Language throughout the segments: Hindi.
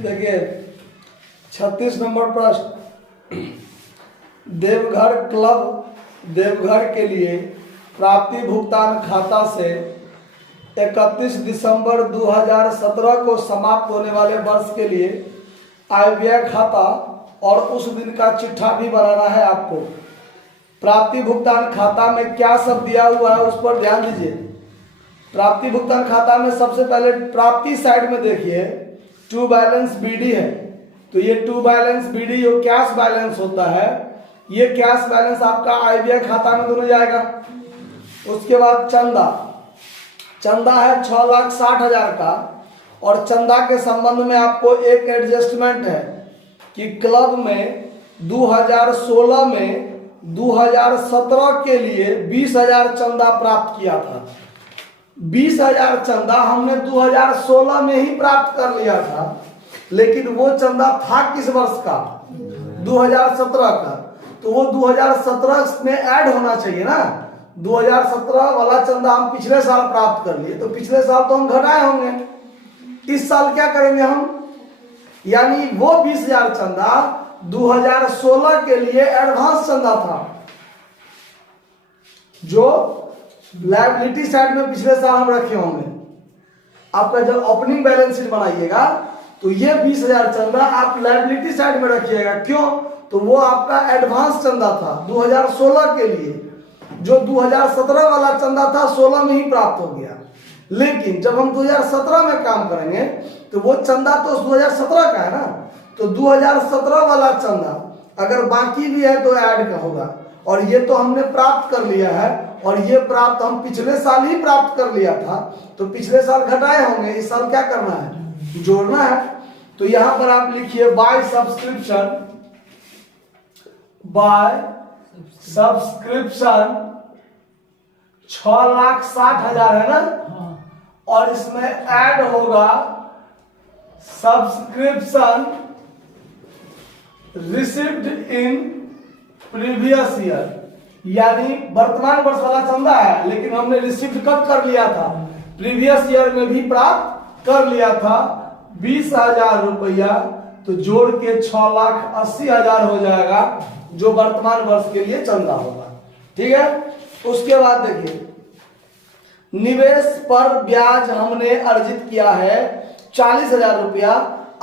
देखिए 36 नंबर प्रश्न, देवघर क्लब देवघर के लिए प्राप्ति भुगतान खाता से 31 दिसंबर 2017 को समाप्त होने वाले वर्ष के लिए आय व्यय खाता और उस दिन का चिट्ठा भी बनाना है आपको। प्राप्ति भुगतान खाता में क्या सब दिया हुआ है उस पर ध्यान दीजिए। प्राप्ति भुगतान खाता में सबसे पहले प्राप्ति साइड में देखिए टू बैलेंस बीडी है, तो ये टू बैलेंस बीडी जो कैश बैलेंस होता है, ये कैश बैलेंस आपका आय व्यय खाता में दोनों जाएगा। उसके बाद चंदा, चंदा है 6,60,000 का, और चंदा के संबंध में आपको एक एडजस्टमेंट है कि क्लब में 2016 में 2017 के लिए 20,000 चंदा प्राप्त किया था। 20,000 चंदा हमने 2016 में ही प्राप्त कर लिया था, लेकिन वो चंदा था किस वर्ष का? 2017 का। तो वो 2017 में ऐड होना चाहिए ना। 2017 वाला चंदा हम पिछले साल प्राप्त कर लिए, तो पिछले साल तो हम घटाए होंगे। इस साल क्या करेंगे हम, यानी वो 20,000 चंदा 2016 के लिए एडवांस चंदा था, जो लायबिलिटी साइड में पिछले साल हम रखे होंगे। आपका जब ओपनिंग बैलेंस शीट बनाइएगा तो ये 20,000 चंदा आप लायबिलिटी साइड में रखिएगा। क्यों? तो वो आपका एडवांस चंदा था 2016 के लिए, जो 2017 वाला चंदा था 16 में ही प्राप्त हो गया। लेकिन जब हम 2017 में काम करेंगे तो वो चंदा तो 2017 का है ना, तो 2017 वाला चंदा अगर बाकी भी है तो ऐड का होगा। और ये तो हमने प्राप्त कर लिया है, और ये प्राप्त हम पिछले साल ही प्राप्त कर लिया था, तो पिछले साल घटाए होंगे। इस साल क्या करना है, जोड़ना है। तो यहां पर आप लिखिए बाय सब्सक्रिप्शन, बाय सब्सक्रिप्शन 6,60,000 है ना, और इसमें ऐड होगा subscription received in previous year, यानी वर्तमान वर्ष वाला चंदा है, लेकिन हमने रिसीव्ड कब कर लिया था, प्रीवियस ईयर में भी प्राप्त कर लिया था 20,000 रुपया। तो जोड़ के 6,80,000 हो जाएगा, जो वर्तमान वर्ष के लिए चंदा होगा। ठीक है। उसके बाद देखिए निवेश पर ब्याज हमने अर्जित किया है 40,000 रुपया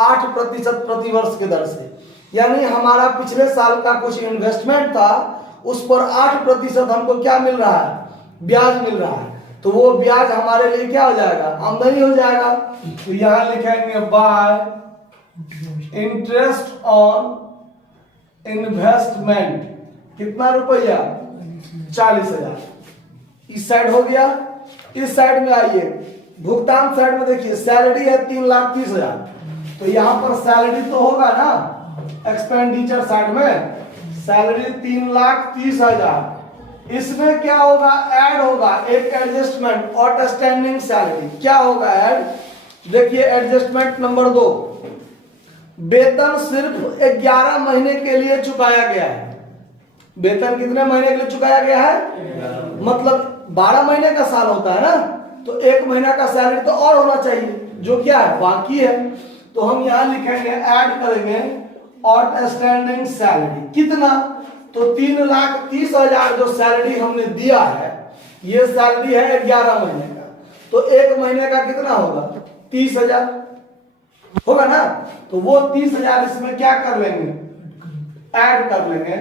8% प्रति वर्ष के दर से, यानी हमारा पिछले साल का कुछ इन्वेस्टमेंट था, उस पर 8% हमको क्या मिल रहा है, ब्याज मिल रहा है। तो वो ब्याज हमारे लिए क्या हो जाएगा, आमदनी हो जाएगा। तो यहां लिखेंगे बाय इंटरेस्ट ऑन इन्वेस्टमेंट, कितना रुपया, 40,000। इस साइड हो गया। इस साइड में आइए, भुगतान साइड में देखिए सैलरी है 3,30,000, तो यहां पर सैलरी तो होगा ना, एक्सपेंडिचर साइड में सैलरी 3,30,000। इसमें क्या होगा, ऐड होगा एक एडजस्टमेंट आउटस्टैंडिंग सैलरी। क्या होगा ऐड, देखिए एडजस्टमेंट नंबर 2, वेतन सिर्फ 11 महीने के लिए चुकाया गया है। वेतन कितने महीने के लिए चुकाया गया है, मतलब 12 महीने का साल होता है ना, तो 1 महीना का सैलरी तो और होना चाहिए, जो क्या है, बाकी है। तो हम यहां लिखेंगे, ऐड करेंगे आउटस्टैंडिंग सैलरी, कितना, तो 3,30,000 जो सैलरी हमने दिया है, ये सैलरी है 11 महीने का, तो 1 महीने का कितना होगा, 30,000 होगा ना। तो वो 30,000 इसमें क्या कर लेंगे, ऐड कर लेंगे,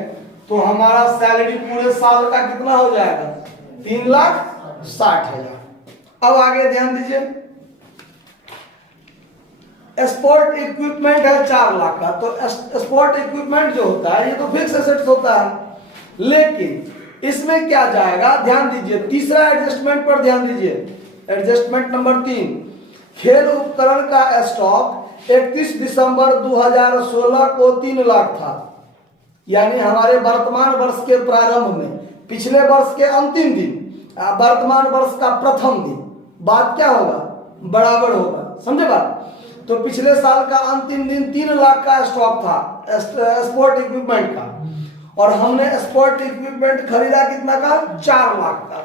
तो हमारा सैलरी पूरे साल का कितना हो जाएगा, 3,60,000। अब आगे ध्यान दीजिए, स्पोर्ट इक्विपमेंट है 4 लाख का, तो स्पोर्ट इक्विपमेंट जो होता है ये तो फिक्स एसेट्स होता है, लेकिन इसमें क्या जाएगा, ध्यान दीजिए, तीसरा एडजस्टमेंट पर ध्यान दीजिए, एडजस्टमेंट नंबर 3, खेल उपकरण का स्टॉक 31 दिसंबर 2016 को 3 लाख था, यानी हमारे वर्तमान वर्ष के प्रारंभ में, पिछले वर्ष के अंतिम दिन, वर्तमान वर्ष का प्रथम दिन, बात क्या होगा, बराबर होगा, समझे बात। तो पिछले साल का अंतिम दिन 3 लाख का स्टॉक था स्पोर्ट इक्विपमेंट का, और हमने स्पोर्ट इक्विपमेंट खरीदा कितना का, 4 लाख का।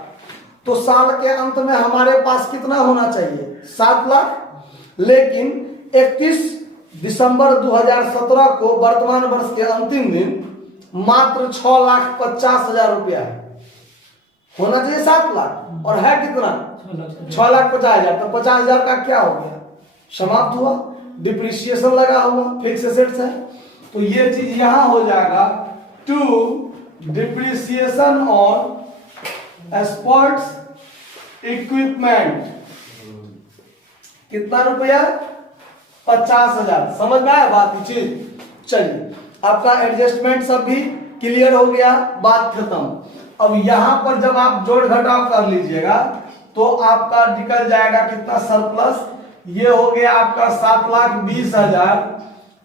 तो साल के अंत में हमारे पास कितना होना चाहिए, 7 लाख। लेकिन 31 दिसंबर 2017 को वर्तमान वर्ष के अंतिम दिन मात्र 6,50,000 रुपया है। होना चाहिए 7 लाख और है कितना 6,50,000। तो 50,000 का क्या हो गया, समाप्त हुआ। डिप्रिसिएशन लगा हुआ, फिक्स एसेट्स है, तो ये चीज यहां हो जाएगा to depreciation on sports equipment. कितना रुपया 50,000। समझ में आया बात की चीज। चलिए आपका एडजस्टमेंट सब भी क्लियर हो गया, बात खत्म। अब यहां पर जब आप जोड़ घटाव कर लीजिएगा तो आपका निकल जाएगा कितना सरप्लस। ये हो गया आपका 7,20,000,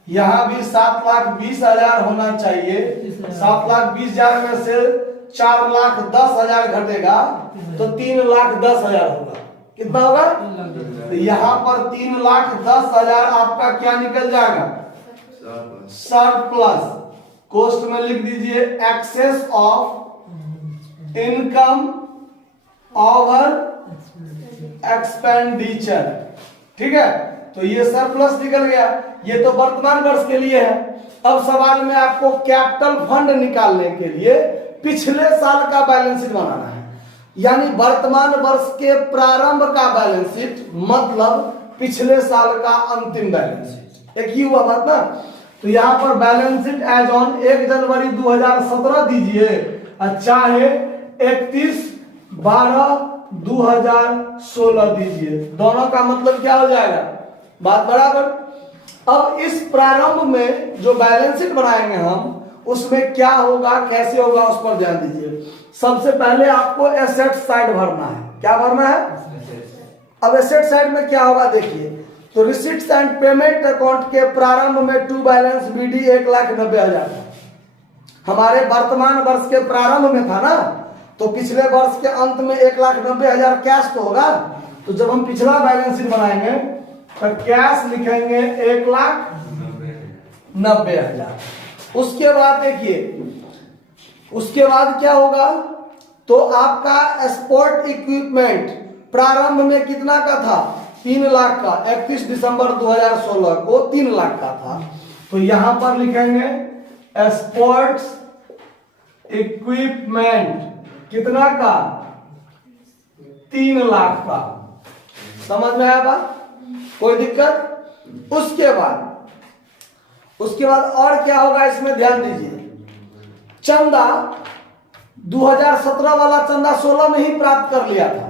यहां भी 7,20,000 होना चाहिए। 7,20,000 में से 4,10,000 घटेगा तो 3,10,000 होगा। कितना होगा, तो यहां पर 3,10,000 आपका क्या निकल जाएगा, सरप्लस। कोस्ट में लिख दीजिए excess of income over expenditure. ठीक है, तो ये सरप्लस निकल गया। ये तो वर्तमान वर्ष के लिए है। अब सवाल में आपको कैपिटल फंड निकालने के लिए पिछले साल का बैलेंस शीट बनाना है, यानी वर्तमान वर्ष के प्रारंभ का बैलेंस शीट, मतलब पिछले साल का अंतिम बैलेंस शीट। एक ही हुआ बात ना। तो यहां पर बैलेंस शीट एज ऑन 1 जनवरी 2017 दीजिए, चाहे 31/12/2016 दीजिए। दोनों का मतलब क्या हो जाएगा, बात बराबर। अब इस प्रारंभ में जो बैलेंस शीट बनाएंगे हम, उसमें क्या होगा कैसे होगा उस पर ध्यान दीजिए। सबसे पहले आपको एसेट साइड भरना है। क्या भरना है, अब एसेट साइड में क्या होगा देखिए। तो रिसीट्स एंड पेमेंट अकाउंट के प्रारंभ में टू बैलेंस बीडी 1,90,000 हमारे वर्तमान वर्ष के प्रारंभ में था ना, तो पिछले वर्ष के अंत में 1,90,000 कैश तो होगा। तो जब हम पिछला बैलेंस शीट बनाएंगे तो कैश लिखेंगे 1,90,000। उसके बाद देखिए, उसके बाद क्या होगा, तो आपका स्पोर्ट इक्विपमेंट प्रारंभ में कितना का था, 3 लाख का। 31 दिसंबर 2016 को 3 लाख का था। तो यहां पर लिखेंगे स्पोर्ट्स इक्विपमेंट कितना का, 3 लाख का। समझ में आया बात, कोई दिक्कत। उसके बाद और क्या होगा इसमें ध्यान दीजिए। चंदा 2017 वाला चंदा 16 में ही प्राप्त कर लिया था,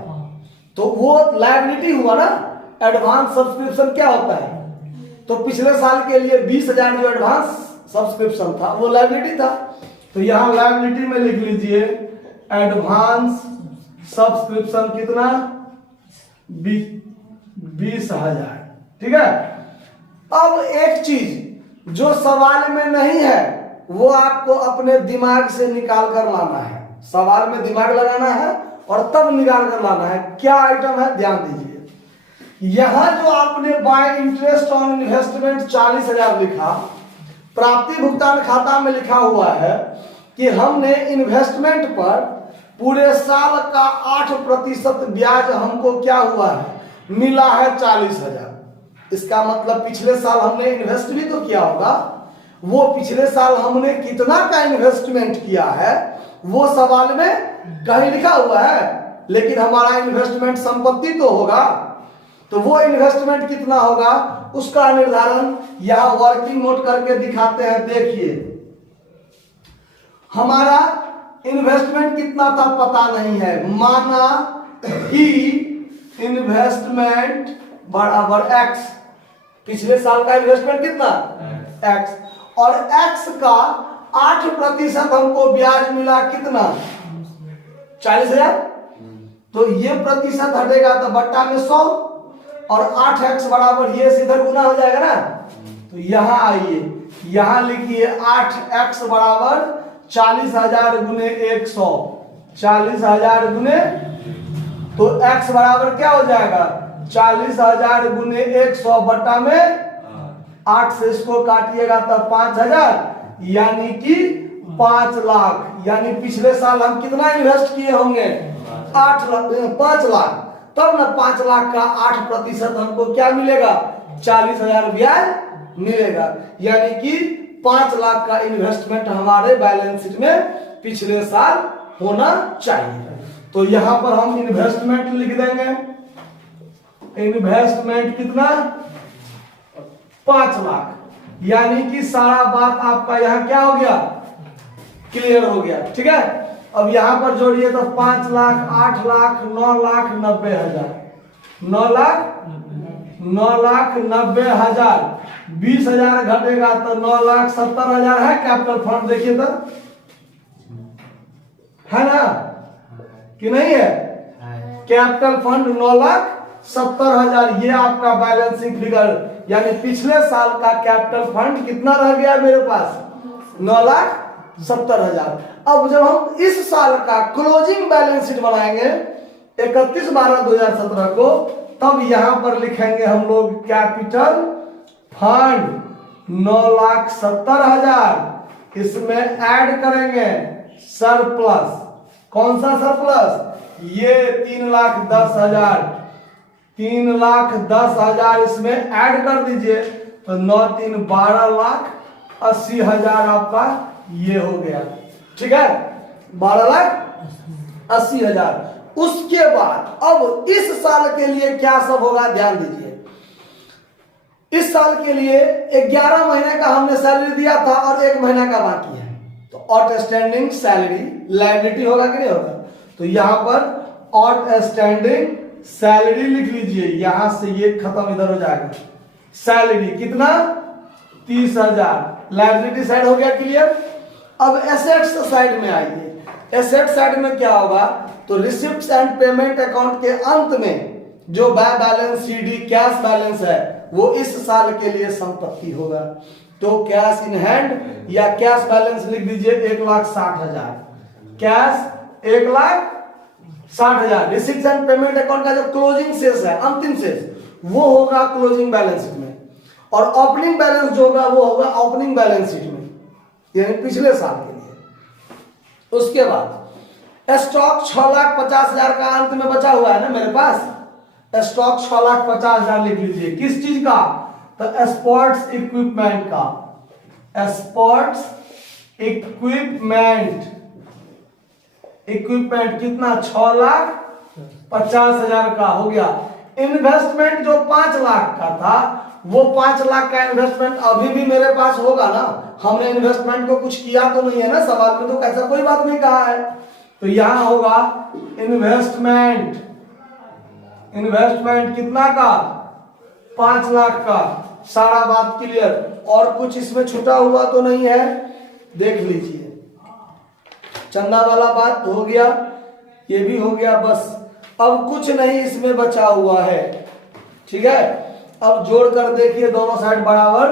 तो वो लायबिलिटी हुआ ना। एडवांस सब्सक्रिप्शन क्या होता है, तो पिछले साल के लिए 20,000 जो एडवांस सब्सक्रिप्शन था वो लायबिलिटी था। तो यहां लायबिलिटी में लिख लीजिए एडवांस सब्सक्रिप्शन कितना, 20,000। ठीक है। अब एक चीज जो सवाल में नहीं है वो आपको अपने दिमाग से निकाल कर लाना है। सवाल में दिमाग लगाना है और तब निकाल कर लाना है। क्या आइटम है, ध्यान दीजिए। यहां जो आपने बाय इंटरेस्ट ऑन इन्वेस्टमेंट 40,000 लिखा, प्राप्ति भुगतान खाता में लिखा हुआ है कि हमने इन्वेस्टमेंट पर पूरे साल का 8% ब्याज हमको क्या हुआ है, मिला है 40,000। इसका मतलब पिछले साल हमने इन्वेस्ट भी तो किया होगा। वो पिछले साल हमने कितना का इन्वेस्टमेंट किया है वो सवाल में कहीं लिखा हुआ है, लेकिन हमारा इन्वेस्टमेंट संपत्ति तो होगा। तो वो इन्वेस्टमेंट कितना होगा उसका निर्धारण यहां वर्किंग नोट करके दिखाते हैं। देखिए हमारा इन्वेस्टमेंट कितना था पता नहीं है, माना कि इन्वेस्टमेंट बराबर x, पिछले साल का इन्वेस्टमेंट कितना x, और x का 8% हमको ब्याज मिला कितना, 40,000। तो ये प्रतिशत हटेगा तो बट्टा में 100 और 8x बराबर ये सीधे गुना हो जाएगा ना। तो यहां आइए, यहां लिखिए 8x बराबर 40,000 गुने 100, 40,000 गुने, तो x बराबर क्या हो जाएगा 40,000 गुने 100 बट्टा में 8 से इसको काटिएगा तो 5,000, यानी कि 5 लाख। यानी पिछले साल हम कितना इन्वेस्ट किए होंगे 5 लाख, तब ना 5 लाख का 8% हमको क्या मिलेगा 40,000 ब्याज मिलेगा, यानी कि 5 लाख का इन्वेस्टमेंट हमारे बैलेंस शीट में पिछले साल होना चाहिए। तो यहां पर हम इन्वेस्टमेंट लिख देंगे, इन्वेस्टमेंट कितना 5 लाख, यानी कि सारा बात आपका यहां क्या हो गया, क्लियर हो गया। ठीक है, अब यहां पर जोड़िए तो 5 लाख, 8 लाख, 9 लाख 90 हजार, 9 लाख 90 हजार, 20 हजार घटेगा तो 9 लाख 70 हजार है कैपिटल फंड। देखिए तो है ना कि नहीं है, कैपिटल फंड 9 लाख 70 हजार, ये आपका बैलेंसिंग फिगर, यानी पिछले साल का कैपिटल फंड कितना रह गया मेरे पास, 9 लाख 70 हजार। अब जब हम इस साल का क्लोजिंग बैलेंस शीट बनाएंगे 31/12/2017 को, तब यहां पर लिखेंगे हम लोग कैपिटल फंड 9 लाख 70 हजार, इसमें ऐड करेंगे सरप्लस। कौन सा सरप्लस, ये 3 लाख 10 हजार, 3 लाख 10 हजार इसमें ऐड कर दीजिए तो 9 3 12 लाख 80 हजार आपका ये हो गया। ठीक है, 12 लाख 80 हजार। उसके बाद अब इस साल के लिए क्या सब होगा ध्यान दीजिए। इस साल के लिए 11 महीने का हमने सैलरी दिया था और 1 महीना का बाकी है, तो आउटस्टैंडिंग सैलरी लायबिलिटी होगा कि नहीं होगा, तो यहां पर आउटस्टैंडिंग सैलरी लिख लीजिए, यहां से ये खत्म इधर हो जाएगा। सैलरी कितना 30 हजार, लायबिलिटी साइड हो गया क्लियर। अब एसेट्स साइड में आइए, एसेट साइड में क्या होगा, तो रिसिप्ट्स एंड पेमेंट अकाउंट के अंत में जो बैलेंस सीडी कैश बैलेंस है वो इस साल के लिए संपत्ति होगा, तो कैश इन हैंड या कैश बैलेंस लिख दीजिए 1,60,000, cash 1,60,000। Receipts and payment account का जो क्लोजिंग शेष है, अंतिम शेष, वो होगा क्लोजिंग बैलेंस शीट में, और ओपनिंग बैलेंस जो होगा वो होगा ओपनिंग बैलेंस शीट में, यानी पिछले साल के लिए। उसके बाद स्टॉक 6,50,000 का अंत में बचा हुआ है ना मेरे पास, स्टॉक 6,50,000 लिख लीजिए। किस चीज का, तो स्पोर्ट्स इक्विपमेंट का, स्पोर्ट्स इक्विपमेंट, इक्विपमेंट कितना 6,50,000 का हो गया। इन्वेस्टमेंट जो 5 लाख का था, वो 5 लाख का इन्वेस्टमेंट अभी भी मेरे पास होगा ना, हमने इन्वेस्टमेंट को कुछ किया तो नहीं है ना, सवाल में तो कैसा कोई बात नहीं कहा है, तो यहां होगा इन्वेस्टमेंट, इन्वेस्टमेंट कितना का 5 लाख का, सारा बात क्लियर। और कुछ इसमें छूटा हुआ तो नहीं है, देख लीजिए, चंदा वाला बात हो गया, ये भी हो गया, बस अब कुछ नहीं इसमें बचा हुआ है। ठीक है, अब जोड़कर देखिए दोनों साइड बराबर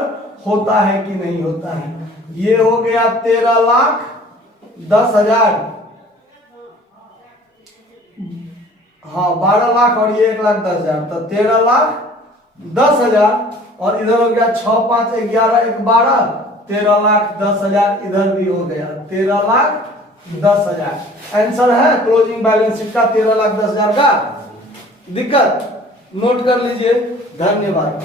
होता है कि नहीं होता है। ये हो गया 13,10,000, हाँ 12 लाख और ये 1,10,000, तो 13,10,000, और इधर हो गया 6 5 11 1 12, 13,10,000 इधर भी हो गया 13,10,000। आंसर है क्लोजिंग बैलेंस शीट का 13,10,000 का। दिक्कत नोट कर लीजिए। धन्यवाद।